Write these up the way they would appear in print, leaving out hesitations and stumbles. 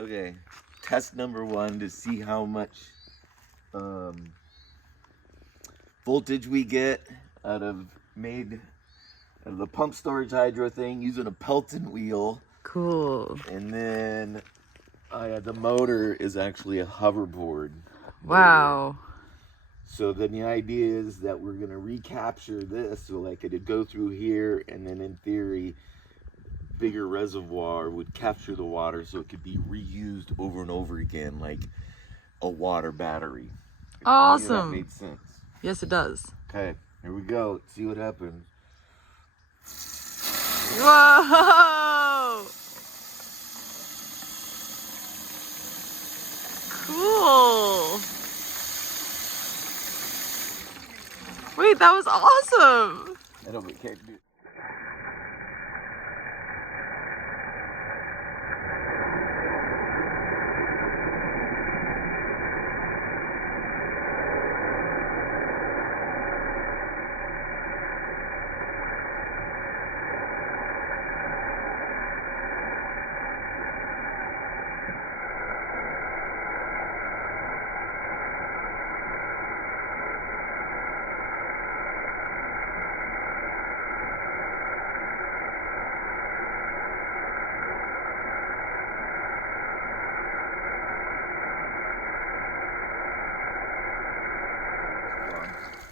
Okay, test number 1 to see how much voltage we get out of the pump storage hydro thing using a Pelton wheel. Cool. And then the motor is actually a hoverboard. Wow. So then the idea is that we're gonna recapture this, so like it'd go through here, and then in theory, bigger reservoir would capture the water so it could be reused over and over again, like a water battery. Awesome. That made sense. Yes, it does. Okay, here we go. Let's see what happens. Whoa! Cool. Wait, that was awesome. I don't care to do.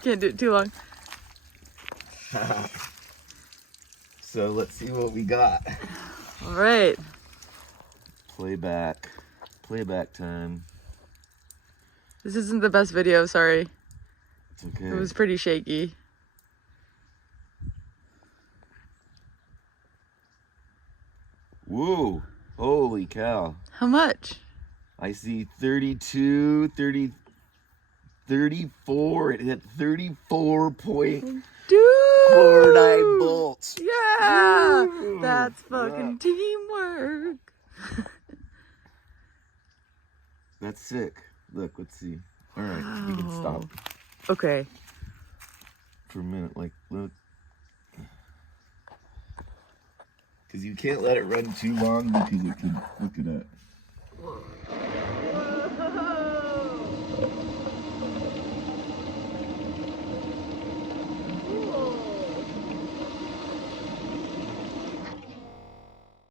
Can't do it too long. So let's see what we got. All right. Playback time. This isn't the best video, sorry. It's okay. It was pretty shaky. Whoa, holy cow. How much? I see 32, 30, 34. It hit 34.49 Dude! volts. Yeah! Ooh, That's fucking teamwork. That's sick. Look, let's see. All right, we can stop Okay. for a minute. Like, look. Because you can't let it run too long because it could, look at that.